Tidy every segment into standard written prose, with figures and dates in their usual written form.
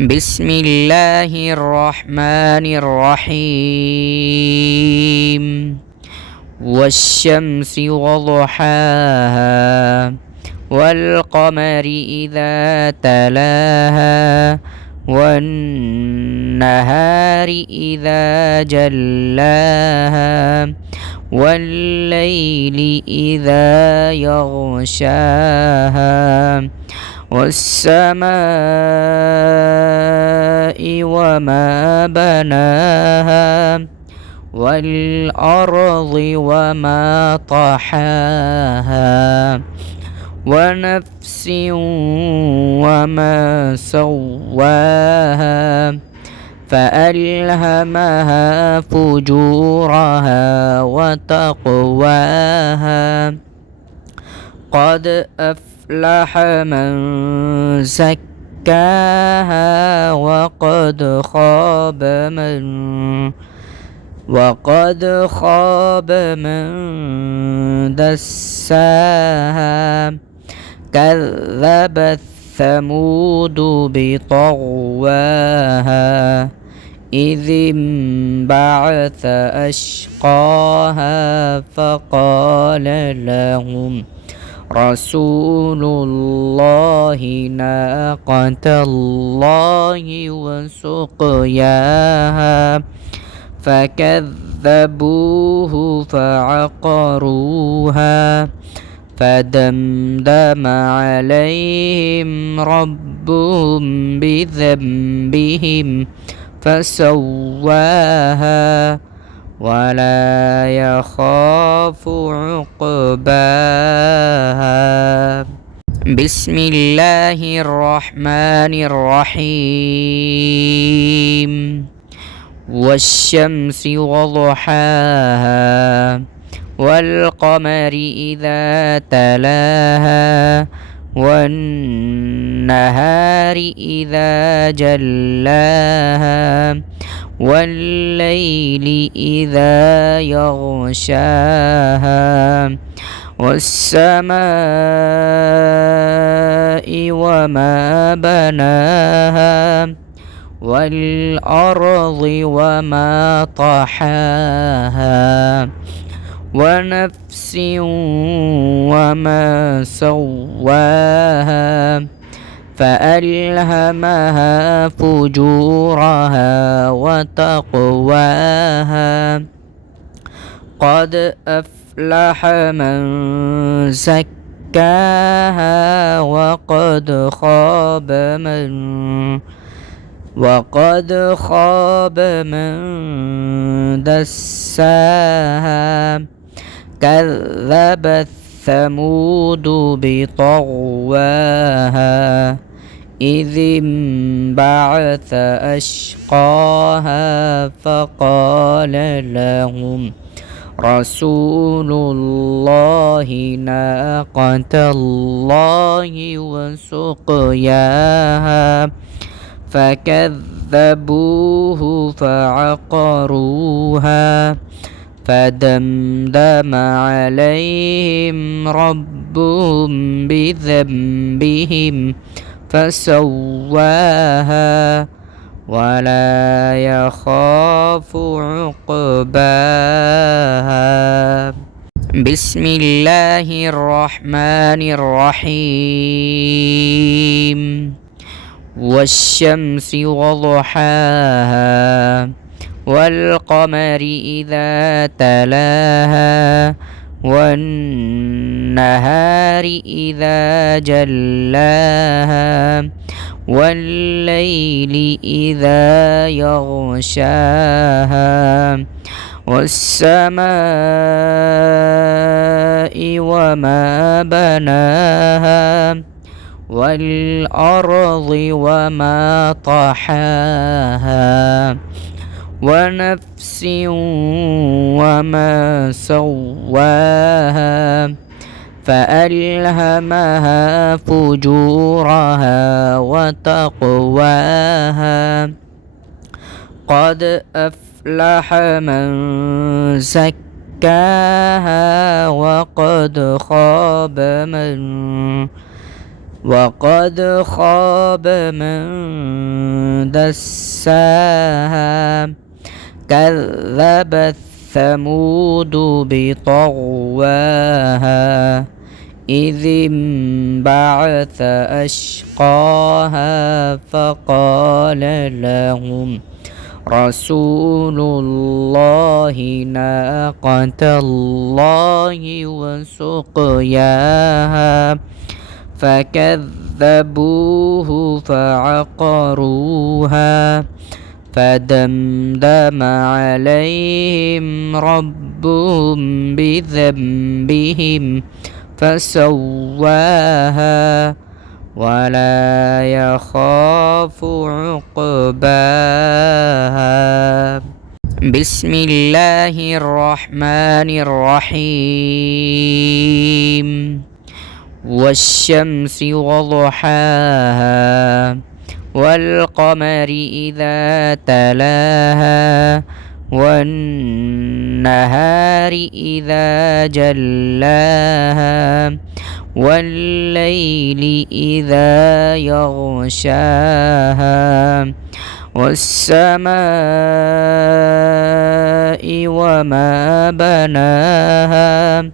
بسم الله الرحمن الرحيم والشمس وضحاها والقمر إذا تلاها والنهار إذا جلاها والليل إذا يغشاها والسماء وما بناها والأرض وما طحاها ونفس وما سواها فألهمها فجورها وتقواها قد أفلح من زكاها وقد خاب من دساها كذبت ثمود بطغواها إذ انبعث أشقاها فقال لهم رسول الله ناقة الله وسقياها فكذبوه فعقروها فدمدم عليهم ربهم بذنبهم فسواها ولا يخاف عقباها. بسم الله الرحمن الرحيم والشمس وضحاها والقمر إذا تلاها والنهار إذا جلاها والليل إذا يغشاها والسماء وما بناها والأرض وما طحاها ونفس وما سواها فألهمها فجورها وتقواها قد أفلح من زكاها وقد خاب من دساها كذبت ثمود بطغواها إذ انبعث أشقاها فقال لهم رسول الله ناقة الله وسقياها فكذبوه فعقروها فدمدم عليهم ربهم بذنبهم فسواها ولا يخاف عقباها. بسم الله الرحمن الرحيم والشمس وضحاها والقمر إذا تلاها والنهار إذا جلاها والليل إذا يغشاها والسماء وما بناها والأرض وما طحاها ونفس وما سواها فألهمها فجورها وتقواها قد أفلح من زكاها وقد خاب من دساها كذبت ثمود بطغواها إذ انبعث أشقاها فقال لهم رسول الله ناقة الله وسقياها فكذبوه فعقروها فدمدم عليهم ربهم بذنبهم فسواها ولا يخاف عقباها. بسم الله الرحمن الرحيم والشمس وضحاها والقمر إذا تلاها والنهار إذا جلاها والليل إذا يغشاها والسماء وما بناها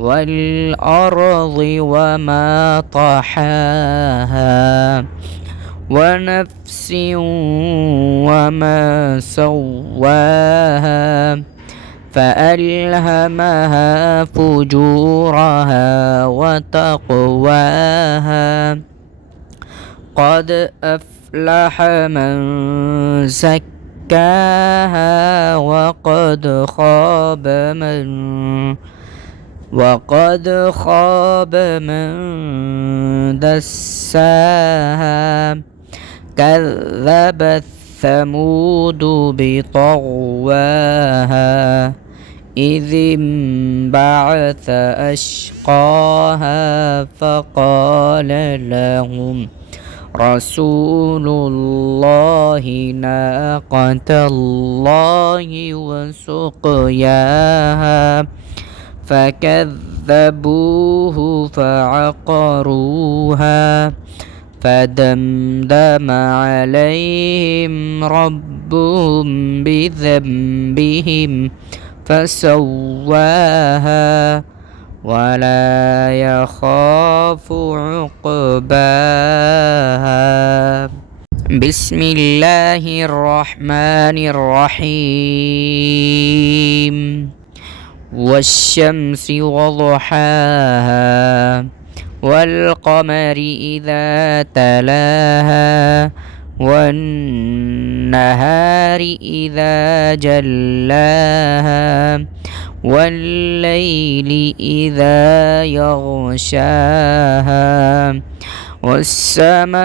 والأرض وما طحاها ونفس وما سواها فألهمها فجورها وتقواها قد أفلح من زكاها وقد خاب من دساها كذبت ثمود بطغواها إذ انبعث أشقاها فقال لهم رسول الله ناقة الله وسقياها فكذبوه فعقروها فدمدم عليهم ربهم بذنبهم فسواها ولا يخاف عقباها. بسم الله الرحمن الرحيم والشمس وضحاها والقمر إذا تلاها والنهار إذا جلاها والليل إذا يغشاها والسماء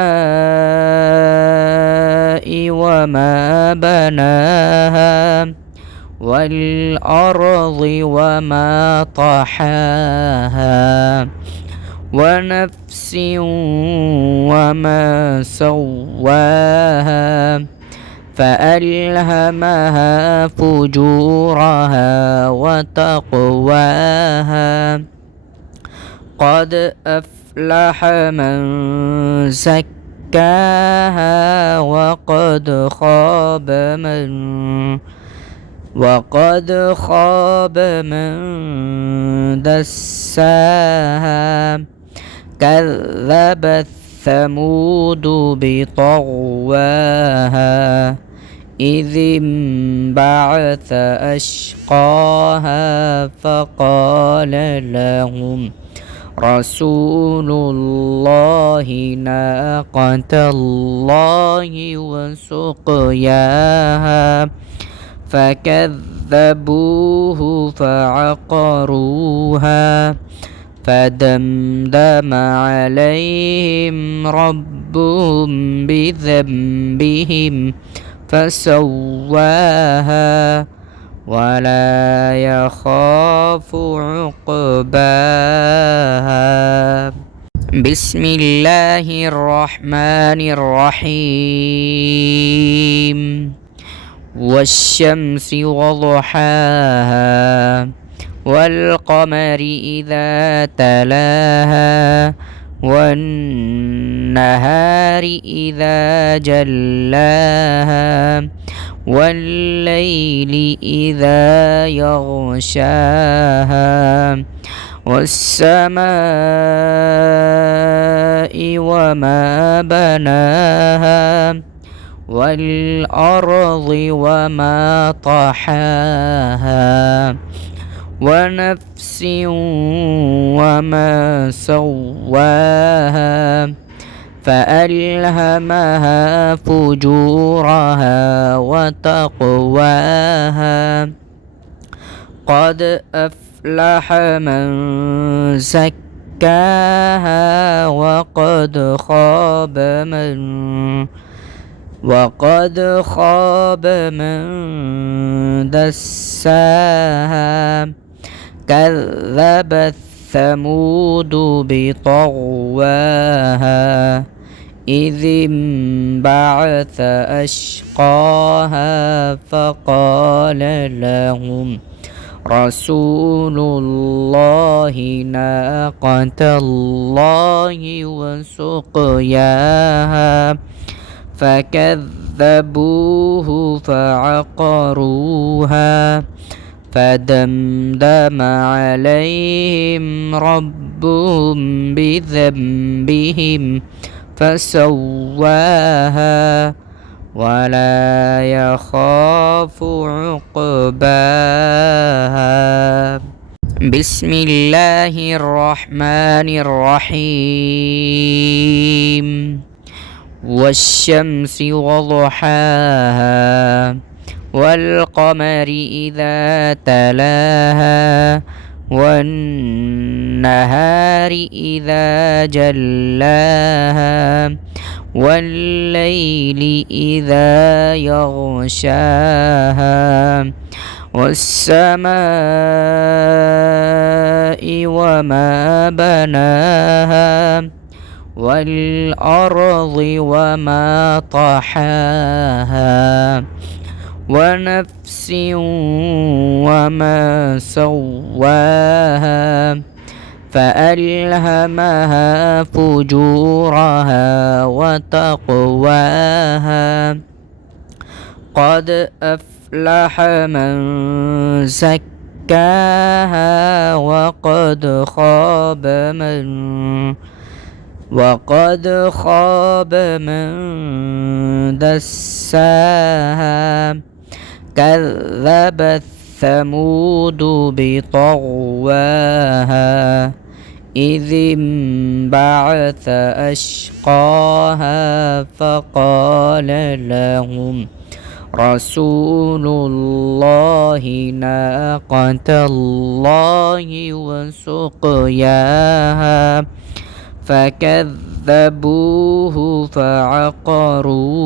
وما بناها والأرض وما طحاها ونفس وما سواها فألهمها فجورها وتقواها قد أفلح من زكاها وقد خاب من دساها كذبت ثمود بطغواها إذ انبعث أشقاها فقال لهم رسول الله ناقة الله وسقياها فكذبوه فعقروها فدمدم عليهم ربهم بذنبهم فسواها ولا يخاف عقباها. بسم الله الرحمن الرحيم والشمس وضحاها والقمر إذا تلاها والنهار إذا جلاها والليل إذا يغشاها والسماء وما بناها والأرض وما طحاها ونفس وما سواها فألهمها فجورها وتقواها قد أفلح من زكاها وقد خاب من دساها كذبت ثمود بطغواها إذ انبعث أشقاها فقال لهم رسول الله ناقة الله وسقياها فكذبوه فعقروها فدمدم عليهم ربهم بذنبهم فسواها ولا يخاف عقباها بسم الله الرحمن الرحيم والشمس وضحاها والقمر إذا تلاها والنهار إذا جلاها والليل إذا يغشاها والسماء وما بناها والأرض وما طحاها ونفس وما سواها فألهمها فجورها وتقواها قد أفلح من زكاها وقد خاب من دساها كذبت ثمود بطغواها إذ انبعث أشقاها فقال لهم رسول الله ناقة الله وسقياها فكذبوه فعقروها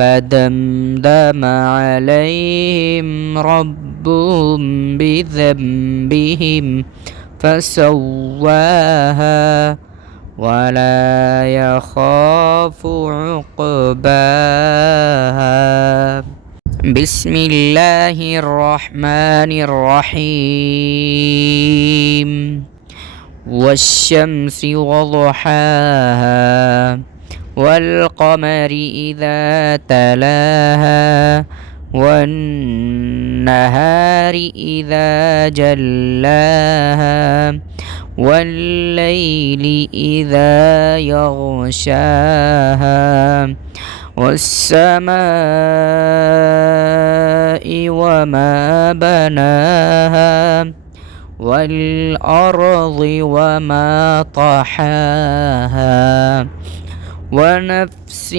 فدمدم عليهم ربهم بذنبهم فسواها ولا يخاف عقباها بسم الله الرحمن الرحيم والشمس وضحاها والقمر إذا تلاها والنهار إذا جلاها والليل إذا يغشاها والسماء وما بناها والأرض وما طحاها ونفس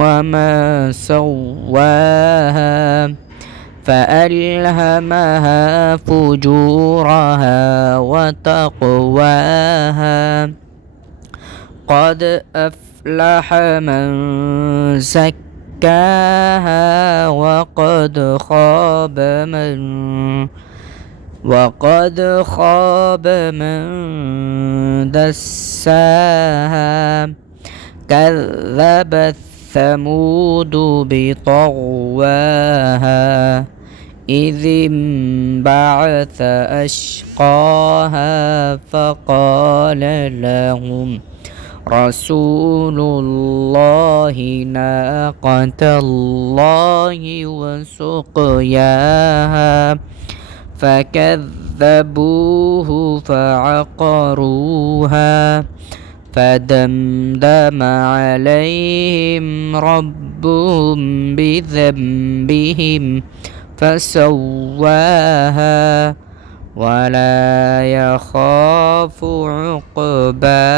وما سواها فألهمها فجورها وتقواها قد أفلح من زكاها وقد خاب من دساها كذبت ثمود بطغواها إذ انبعث أشقاها فقال لهم رسول الله ناقة الله وسقياها فكذبوه فعقروها فدمدم عليهم ربهم بذنبهم فسواها ولا يخاف عقباها.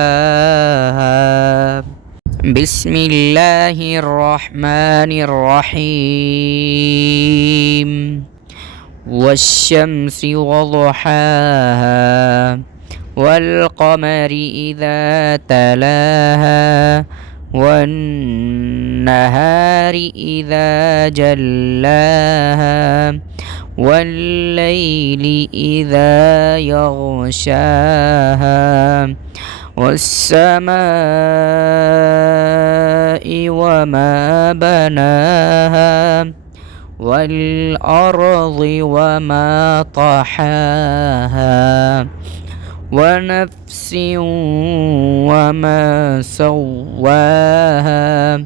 بسم الله الرحمن الرحيم. والشمس وضحاها والقمر إذا تلاها والنهار إذا جلاها والليل إذا يغشاها والسماء وما بناها والأرض وما طحاها ونفس وما سواها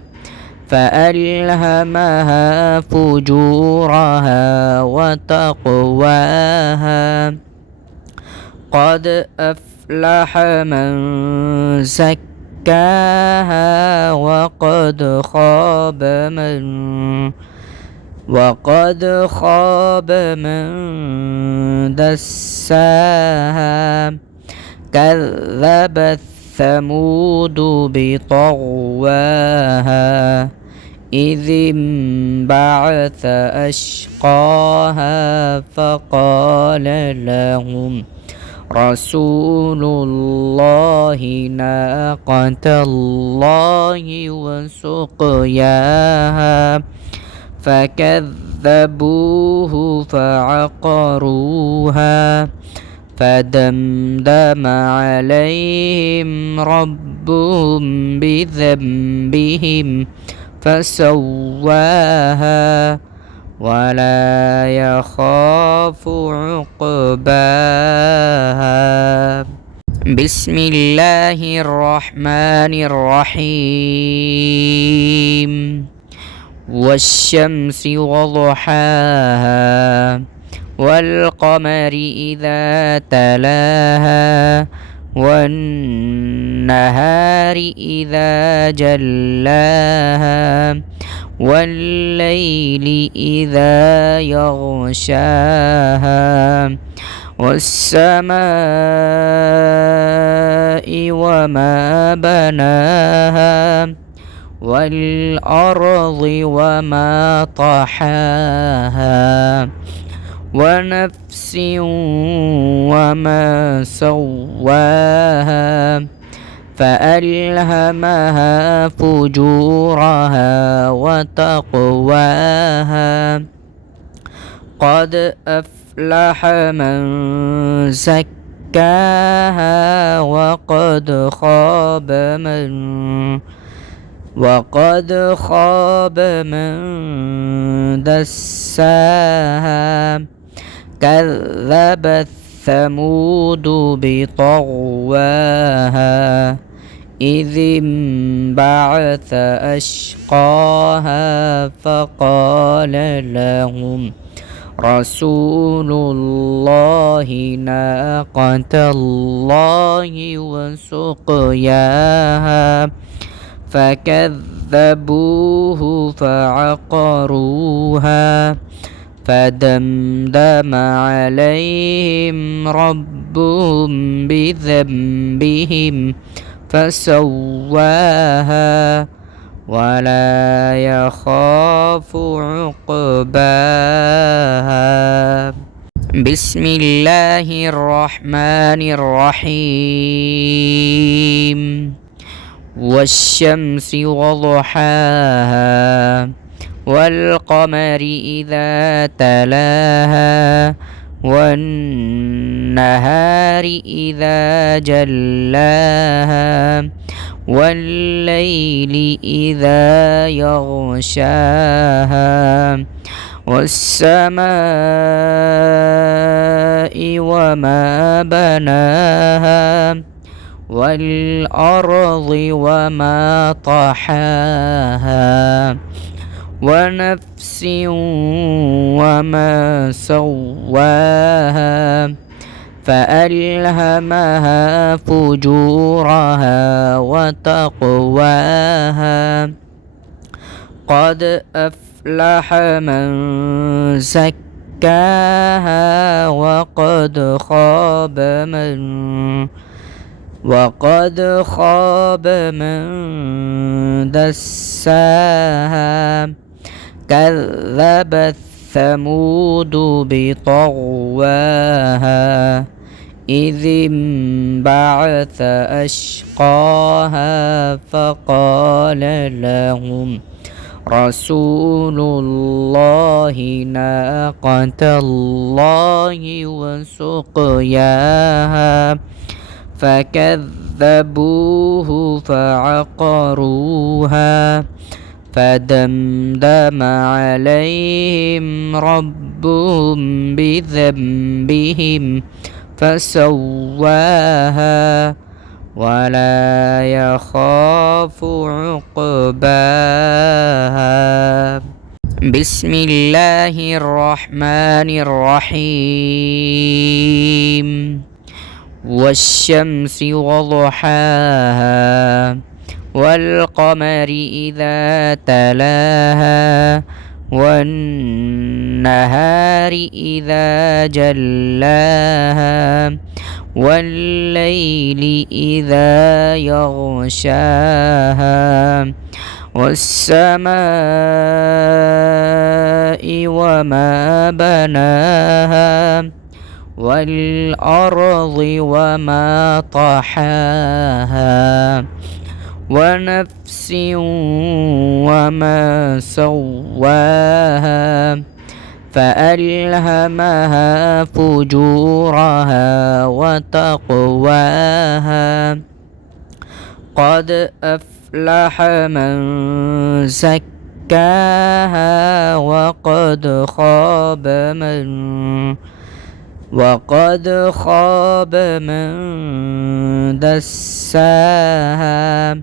فألهمها فجورها وتقواها قد أفلح من زكاها وقد خاب من دساها كذبت ثمود بطغواها إذ انبعث أشقاها فقال لهم رسول الله ناقة الله وسقياها فكذبوه فعقروها فدمدم عليهم ربهم بذنبهم فسواها ولا يخاف عقباها. بسم الله الرحمن الرحيم. والشمس وضحاها والقمر إذا تلاها والنهار إذا جلاها والليل إذا يغشاها والسماء وما بناها والأرض وما طحاها ونفس وما سواها فألهمها فجورها وتقواها قد أفلح من زكاها وقد خاب من دساها كذبت ثمود بطغواها إذ انبعث أشقاها فقال لهم رسول الله ناقة الله وسقياها فكذبوه فعقروها فدمدم عليهم ربهم بذنبهم فسواها ولا يخاف عقباها. بسم الله الرحمن الرحيم. والشمس وضحاها والقمر إذا تلاها والنهار إذا جلاها والليل إذا يغشاها والسماء وما بناها والأرض وما طحاها ونفس وما سواها فألهمها فجورها وتقواها قد أفلح من زكاها وقد خاب من دساها كذبت ثمود بطغواها إذ انبعث أشقاها فقال لهم رسول الله ناقة الله وسقياها فكذبوه فعقروها فدمدم عليهم ربهم بذنبهم فسواها ولا يخاف عقباها. بسم الله الرحمن الرحيم. والشمس وضحاها والقمر إذا تلاها والنهار إذا جلاها والليل إذا يغشاها والسماء وما بناها والأرض وما طحاها ونفس وما سواها فألهمها فجورها وتقواها قد أفلح من زكاها وقد خاب من دساها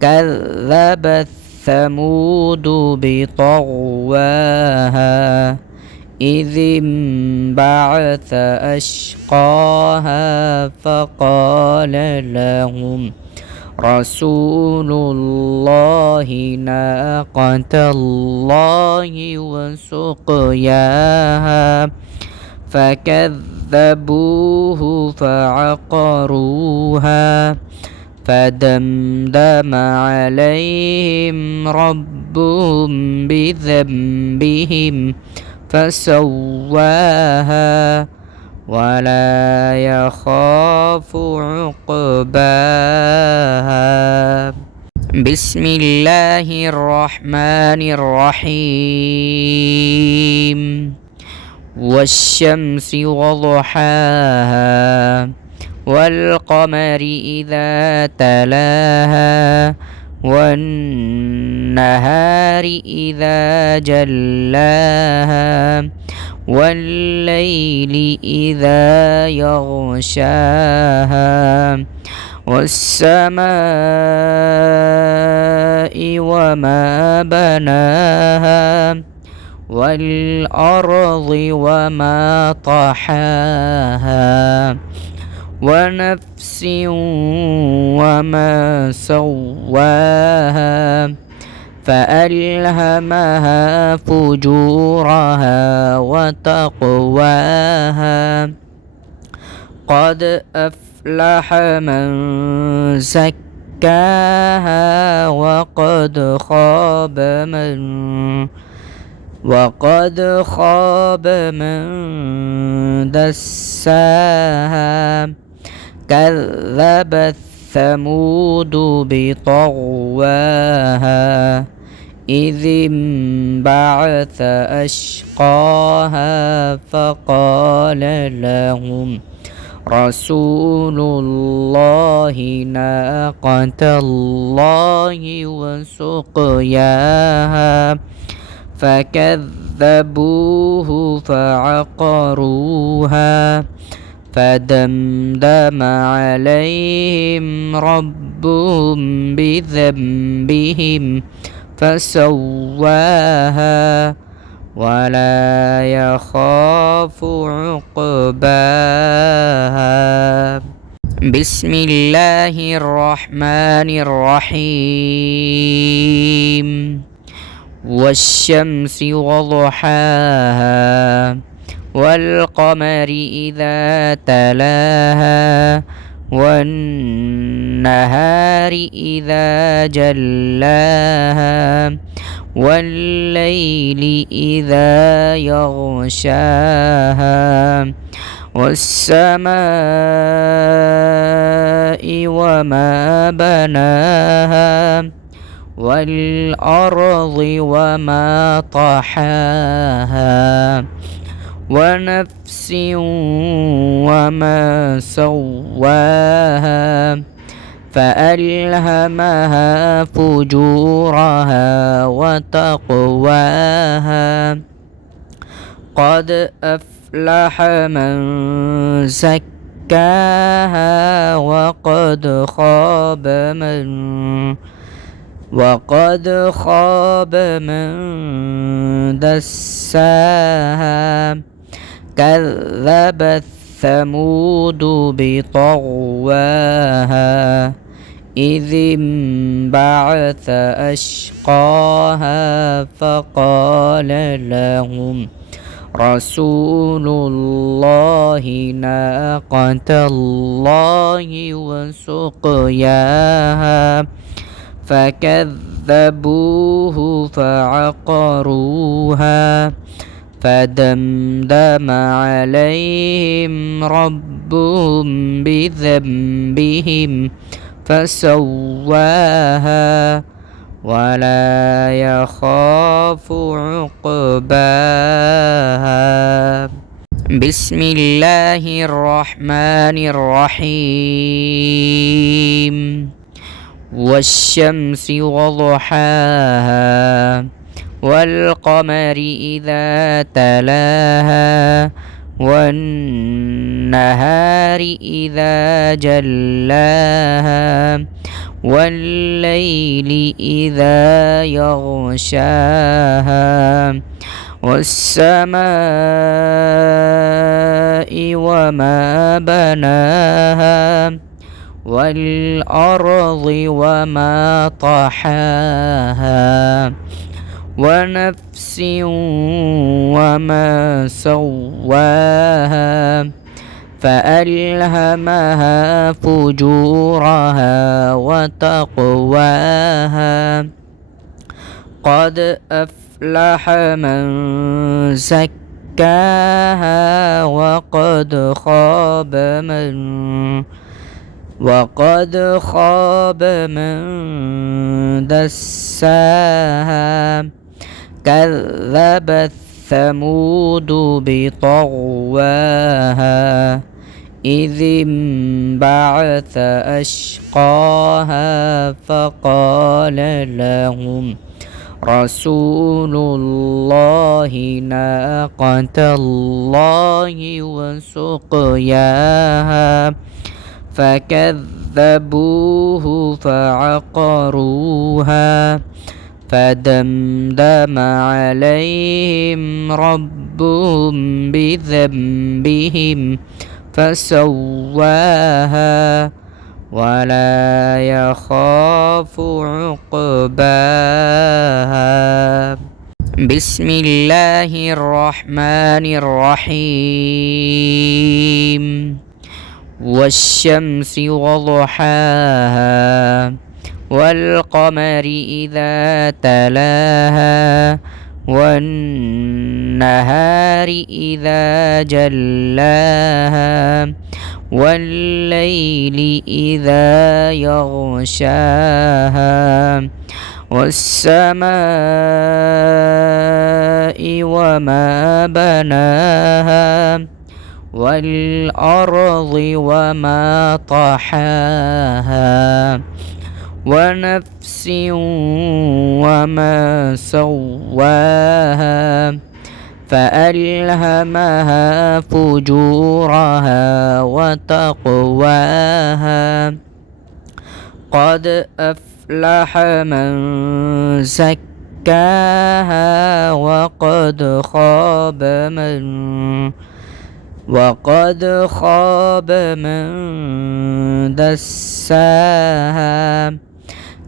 كذبت ثمود بطغواها إذ انبعث أشقاها فقال لهم رسول الله ناقة الله وسقياها فكذبوه فعقروها فدمدم عليهم ربهم بذنبهم فسواها ولا يخاف عقباها. بسم الله الرحمن الرحيم. والشمس وضحاها والقمر إذا تلاها والنهار إذا جلاها والليل إذا يغشاها والسماء وما بناها والأرض وما طحاها ونفس وما سواها فألهمها فجورها وتقواها قد أفلح من زكاها وقد خاب من دساها كذبت ثمود بطغواها إذ انبعث أشقاها فقال لهم رسول الله ناقة الله وسقياها فكذبوه فكذبوه فعقروها فدمدم عليهم ربهم بذنبهم فسواها ولا يخاف عقباها. بسم الله الرحمن الرحيم. والشمس وضحاها والقمر إذا تلاها والنهار إذا جلاها والليل إذا يغشاها والسماء وما بناها والأرض وما طحاها ونفس وما سواها فألهمها فجورها وتقواها قد أفلح من زكاها وقد خاب من دساها كذبت ثمود بطغواها إذ انبعث أشقاها فقال لهم رسول الله ناقة الله وسقياها فكذبوه فعقروها فدمدم عليهم ربهم بذنبهم فسواها ولا يخاف عقباها. بسم الله الرحمن الرحيم. والشمس وضحاها والقمر إذا تلاها والنهار إذا جلاها والليل إذا يغشاها والسماء وما بناها والأرض وما طحاها ونفس وما سواها فألهمها فجورها وتقواها قد أفلح من زكاها وقد خاب من دساها كذبت ثمود بطغواها إذ انبعث أشقاها فقال لهم رسول الله ناقة الله وسقياها فكذبوه فعقروها فدمدم عليهم ربهم بذنبهم فسواها ولا يخاف عقباها. بسم الله الرحمن الرحيم. والشمس وضحاها والقمر إذا تلاها والنهار إذا جلاها والليل إذا يغشاها والسماء وما بناها والأرض وما طحاها ونفس وما سواها فألهمها فجورها وتقواها قد أفلح من زكاها وقد خاب من دساها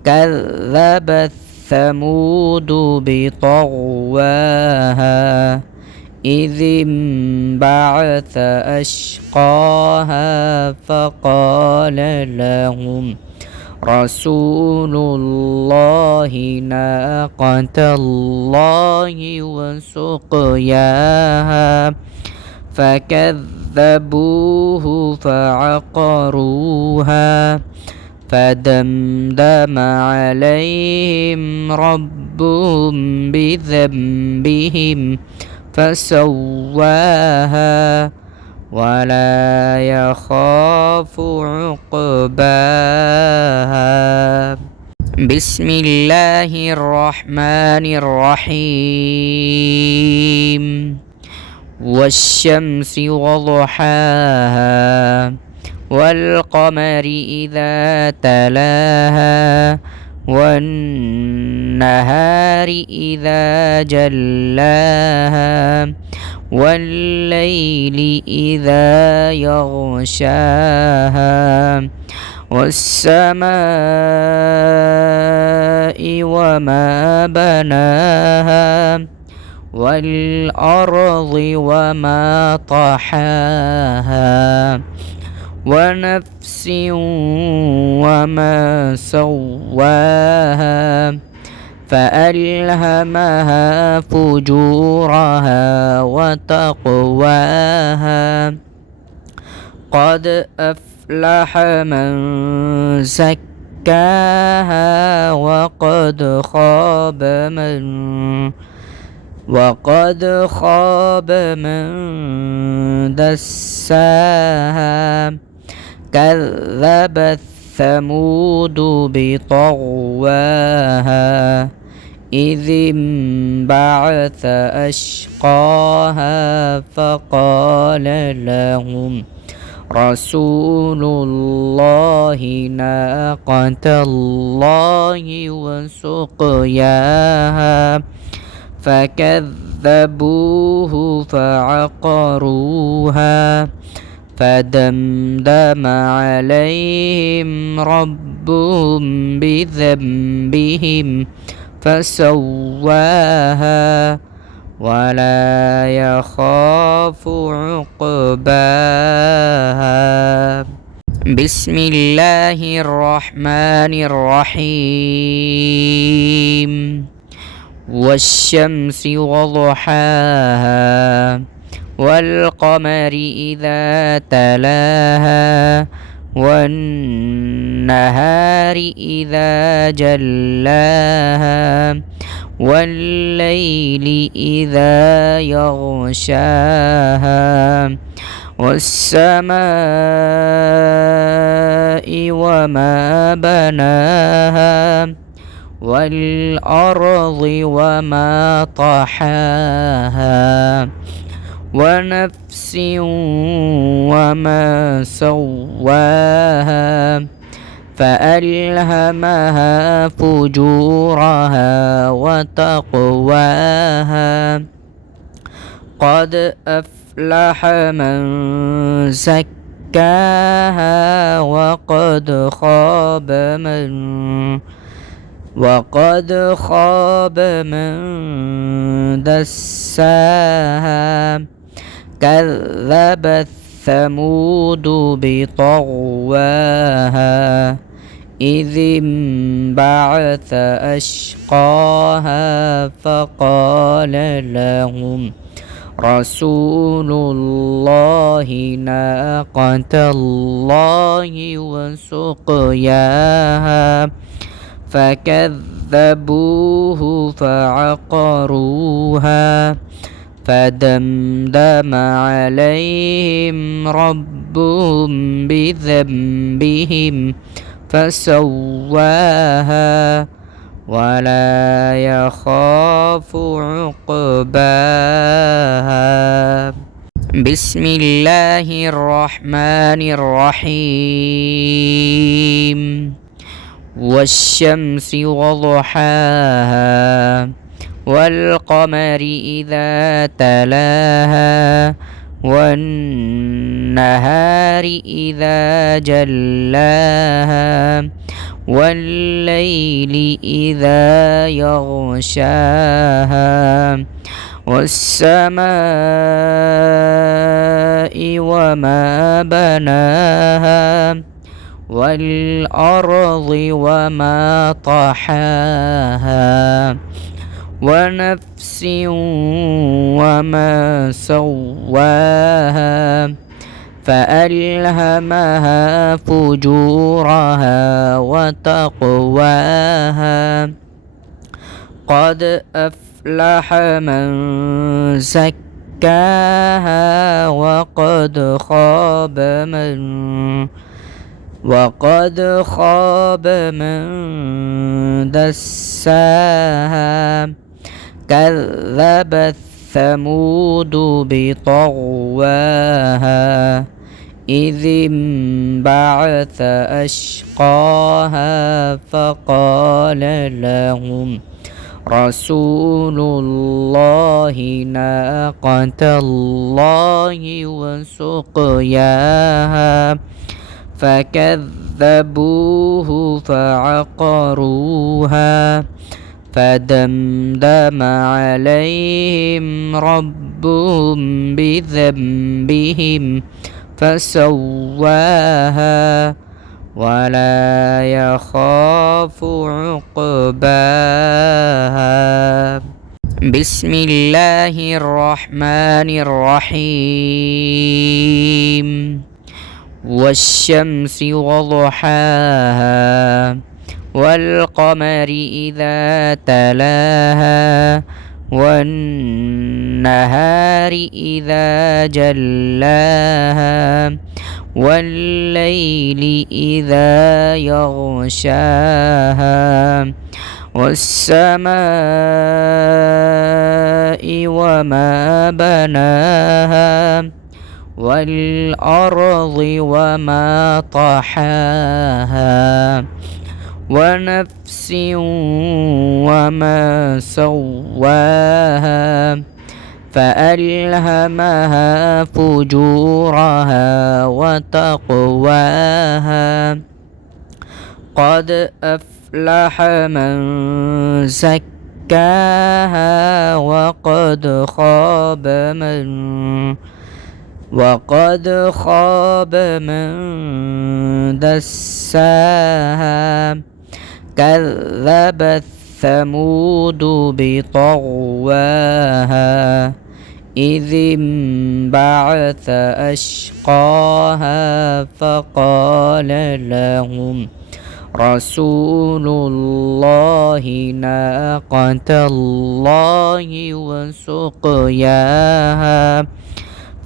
كذبت ثمود بطغواها إذ انبعث أشقاها فقال لهم رسول الله ناقة الله وسقياها فكذبوه فعقروها فدمدم عليهم ربهم بذنبهم فسواها ولا يخاف عقباها. بسم الله الرحمن الرحيم. والشمس وضحاها والقمر إذا تلاها والنهار إذا جلاها والليل إذا يغشاها والسماء وما بناها والأرض وما طحاها ونفس وما سواها فألهمها فجورها وتقواها قد أفلح من زكاها وقد خاب من دساها كذبت ثمود بطغواها إذ انبعث أشقاها فقال لهم رسول الله ناقة الله وسقياها فكذبوه فعقروها فدمدم عليهم ربهم بذنبهم فسواها ولا يخاف عقباها. بسم الله الرحمن الرحيم. والشمس وضحاها والقمر إذا تلاها والنهار إذا جلاها والليل إذا يغشاها والسماء وما بناها والأرض وما طحاها ونفس وما سواها فألهمها فجورها وتقواها قد أفلح من زكاها وقد خاب من دساها كذبت ثمود بطغواها إذ انبعث أشقاها فقال لهم رسول الله ناقة الله وسقياها فكذبوه فعقروها فدمدم عليهم ربهم بذنبهم فسواها ولا يخاف عقباها. بسم الله الرحمن الرحيم. والشمس وضحاها والقمر إذا تلاها والنهار إذا جلاها والليل إذا يغشاها والسماء وما بناها والأرض وما طحاها ونفس وما سواها فألهمها فجورها وتقواها. قد أفلح من زكاها وقد خاب من دساها. كذبت ثمود بطغواها إذ انبعث أشقاها فقال لهم رسول الله ناقة الله وسقياها فكذبوه فعقروها فدمدم عليهم ربهم بذنبهم فسواها ولا يخاف عقباها. بسم الله الرحمن الرحيم. والشمس وضحاها والقمر إذا تلاها والنهار إذا جلاها والليل إذا يغشاها والسماء وما بناها والأرض وما طحاها ونفس وما سواها فألهمها فجورها وتقواها. قد أفلح من زكاها وقد خاب من دساها. كذبت ثمود بطغواها إذ انبعث أشقاها فقال لهم رسول الله ناقة الله وسقياها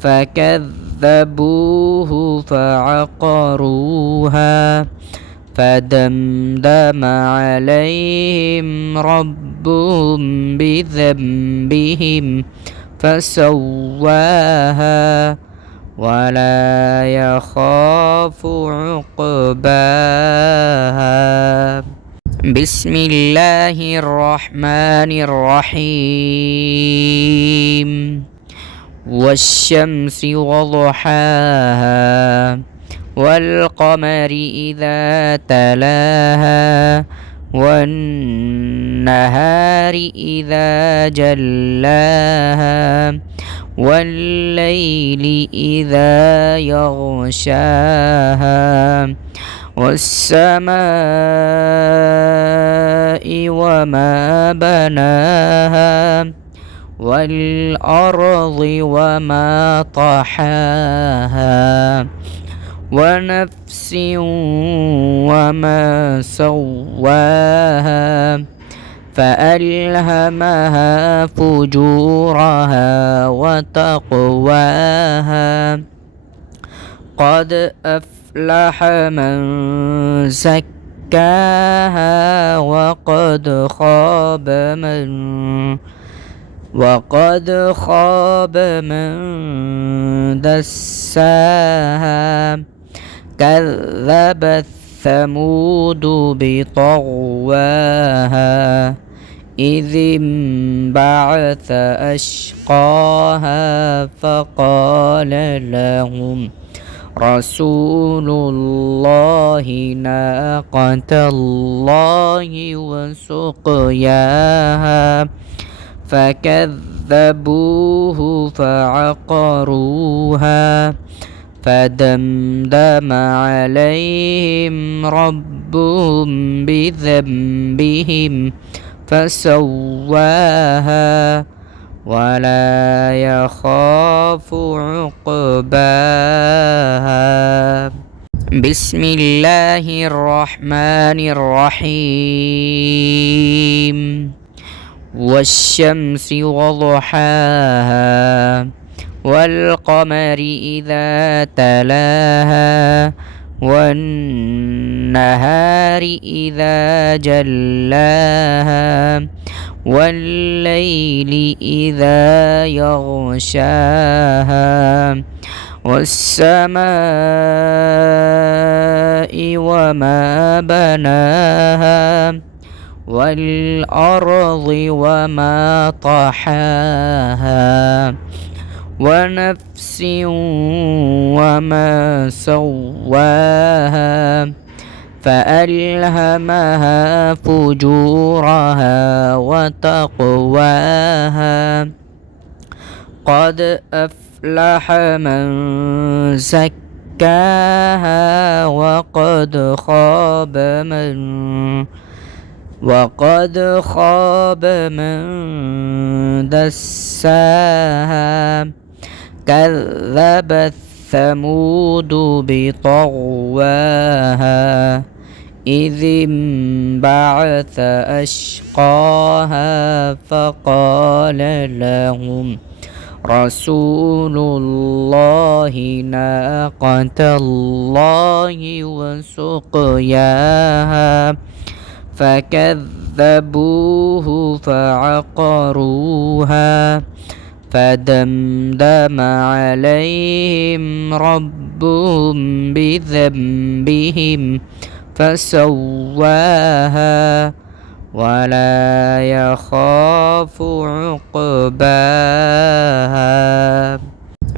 فكذبوه فعقروها فدمدم عليهم ربهم بذنبهم فسواها ولا يخاف عقباها. بسم الله الرحمن الرحيم. والشمس وضحاها والقمر إذا تلاها والنهار إذا جلاها والليل إذا يغشاها والسماء وما بناها والأرض وما طحاها ونفس وما سواها فألهمها فجورها وتقواها. قد أفلح من زكاها زكاها وقد خاب من دساها كذبت ثمود بطغواها إذ انبعث أشقاها فقال لهم رسول الله ناقة الله وسقياها فكذبوه فعقروها فدمدم عليهم ربهم بذنبهم فسواها ولا يخاف عقباها. بسم الله الرحمن الرحيم والشمس وضحاها والقمر إذا تلاها والنهار إذا جلاها والليل إذا يغشاها والسماء وما بناها والأرض وما طحاها ونفس وما سواها فألهمها فجورها وتقواها قد أفلح من زكاها وقد خاب من دساها كذبت ثمود بطغواها إذ انبعث أشقاها فقال لهم رسول الله ناقة الله وسقياها فكذبوه فعقروها فدمدم عليهم ربهم بذنبهم فسواها ولا يخاف عقباها.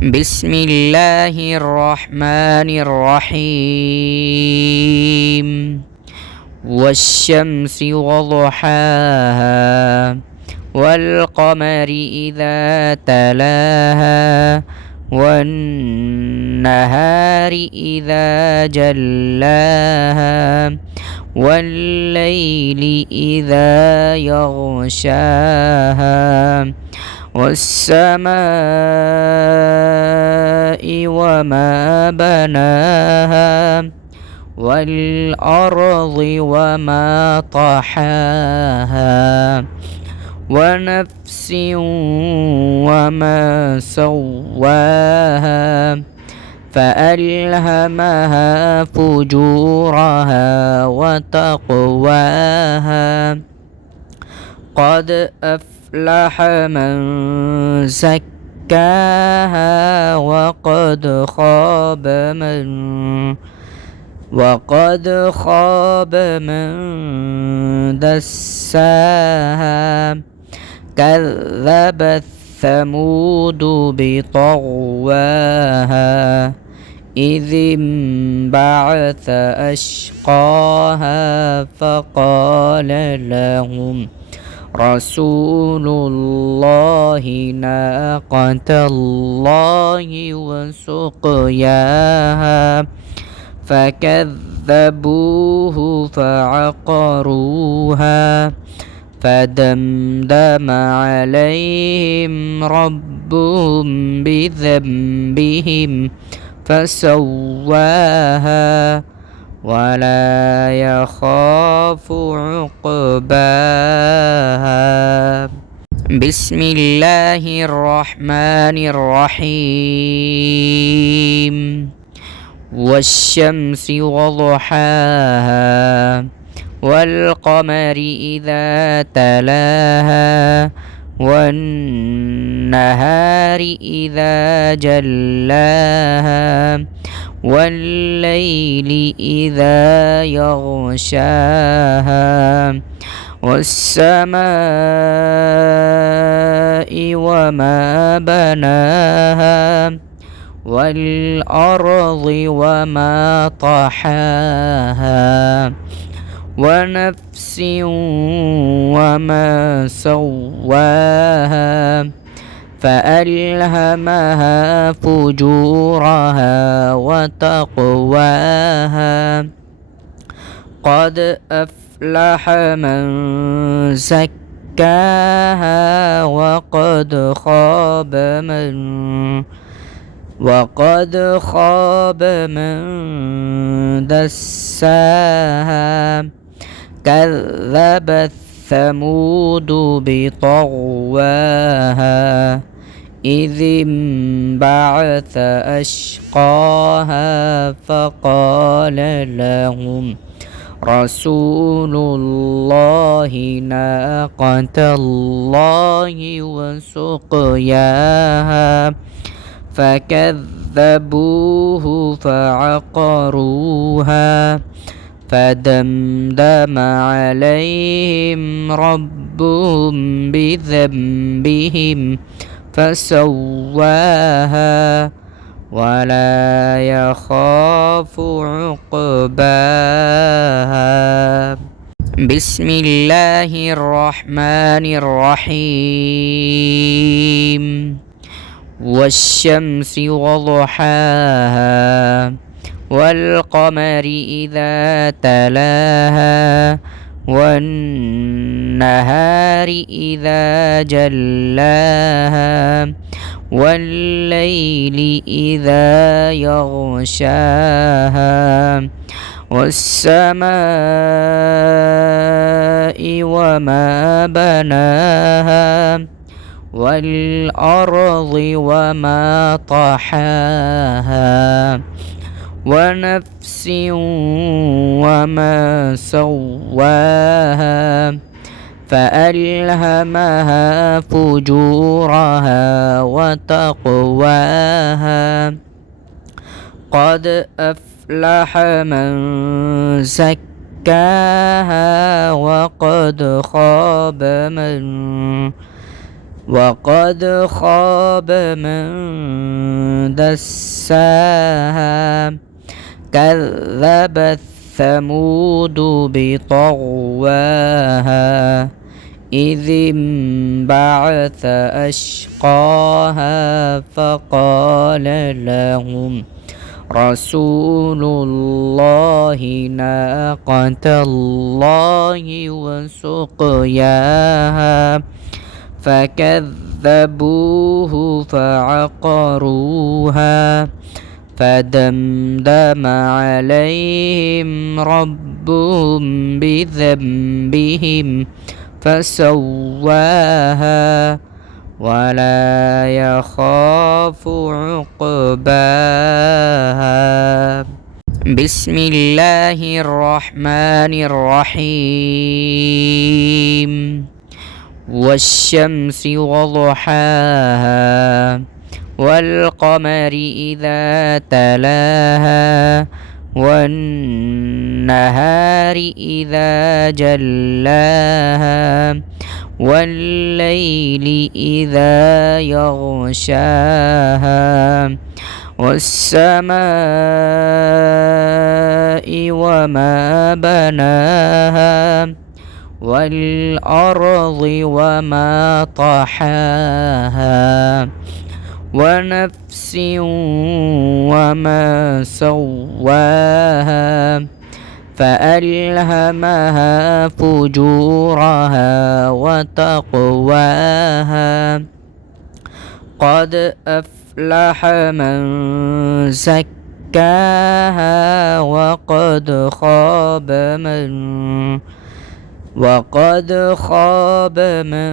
بسم الله الرحمن الرحيم والشمس وضحاها والقمر إذا تلاها والنهار إذا جلاها والليل إذا يغشاها والسماء وما بناها والأرض وما طحاها ونفس وما سواها فألهمها فجورها وتقواها قد أفلح من زكاها وقد خاب من دساها كذبت ثمود بطغواها إذ انبعث أشقاها فقال لهم رسول الله ناقة الله وسقياها فكذبوه فعقروها فدمدم عليهم ربهم بذنبهم فسواها ولا يخاف عقباها. بسم الله الرحمن الرحيم والشمس وضحاها والقمر إذا تلاها والنهار إذا جلاها والليل إذا يغشاها والسماء وما بناها والأرض وما طحاها ونفس وما سواها فألهمها فجورها وتقواها قد أفلح من زكاها وقد خاب من دساها كذبت ثمود بطغواها إذ انبعث أشقاها فقال لهم رسول الله ناقة الله وسقياها فكذبوه فعقروها فدمدم عليهم ربهم بذنبهم فسواها ولا يخاف عقباها. بسم الله الرحمن الرحيم. والشمس وضحاها والقمر إذا تلاها والنهار إذا جلاها والليل إذا يغشاها والسماء وما بناها والأرض وما طحاها ونفس وما سواها فألهمها فجورها وتقواها قد أفلح من زكاها وقد خاب من دساها كذبت ثمود بطغواها إذ انبعث أشقاها فقال لهم رسول الله ناقة الله وسقياها فكذبوه فعقروها فدمدم عليهم ربهم بذنبهم فسواها ولا يخاف عقباها. بسم الله الرحمن الرحيم. والشمس وضحاها والقمر إذا تلاها والنهار إذا جلاها والليل إذا يغشاها والسماء وما بناها والأرض وما طحاها ونفس وما سواها فألهمها فجورها وتقواها قد أفلح من زكاها وقد خاب من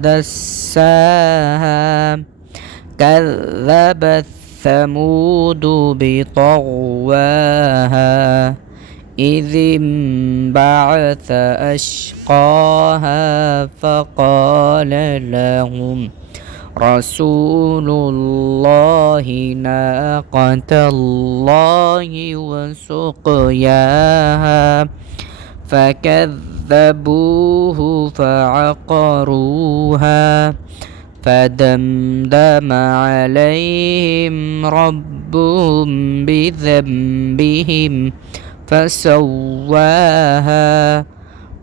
دساها كذبت ثمود بطغواها إذ انبعث أشقاها فقال لهم رسول الله ناقة الله وسقياها فكذبوه فعقروها فدمدم عليهم ربهم بذنبهم فسواها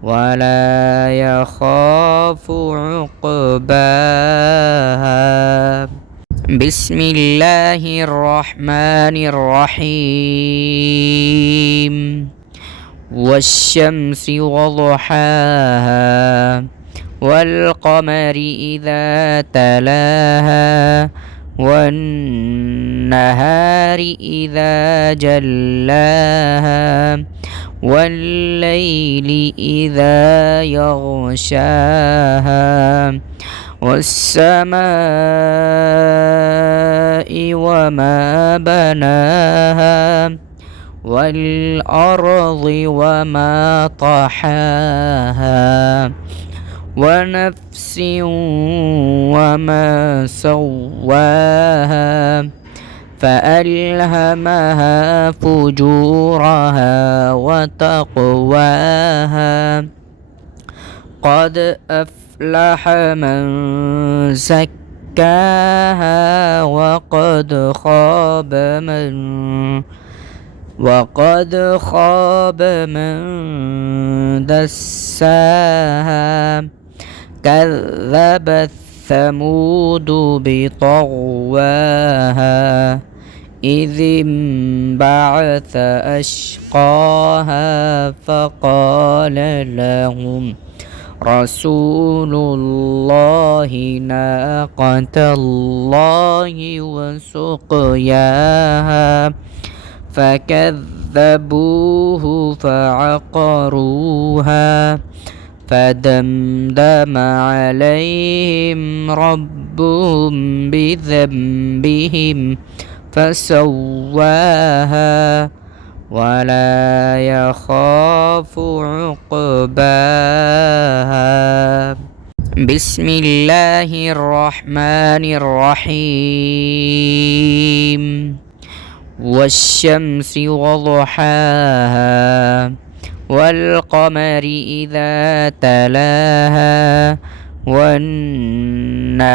ولا يخاف عقباها. بسم الله الرحمن الرحيم. والشمس وضحاها والقمر إذا تلاها والنهار إذا جلاها والليل إذا يغشاها والسماء وما بناها والأرض وما طحاها ونفس وما سواها فألهمها فجورها وتقواها قد أفلح من زكاها وقد خاب من دساها كذبت ثمود بطغواها إذ انبعث أشقاها فقال لهم رسول الله ناقة الله وسقياها فكذبوه فعقروها فدمدم عليهم ربهم بذنبهم فسواها ولا يخاف عقباها. بسم الله الرحمن الرحيم. والشمس وضحاها والقمر إذا تلاها والنهار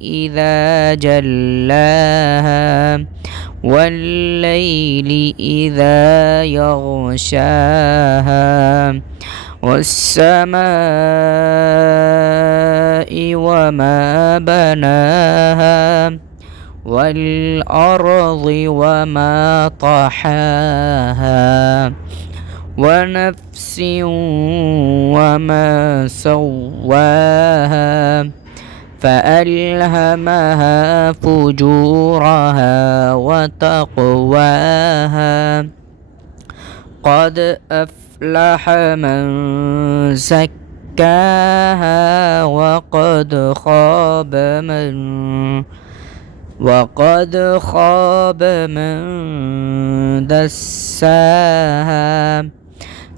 إذا جلاها والليل إذا يغشاها والسماء وما بناها والأرض وما طحاها ونفس وما سواها فألهمها فجورها وتقواها قد أفلح من زكاها وقد خاب من دساها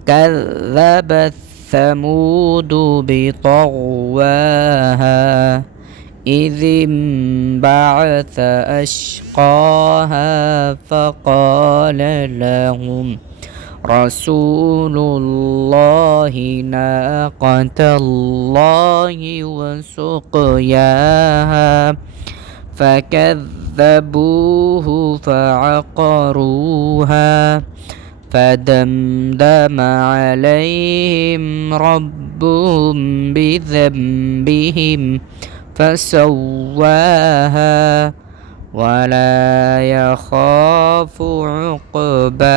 كذبت ثمود بطغواها إذ انبعث أشقاها فقال لهم رسول الله ناقة الله وسقياها فكذبوه فعقروها فدمدم عليهم ربهم بذنبهم فسواها ولا يخاف عقباها.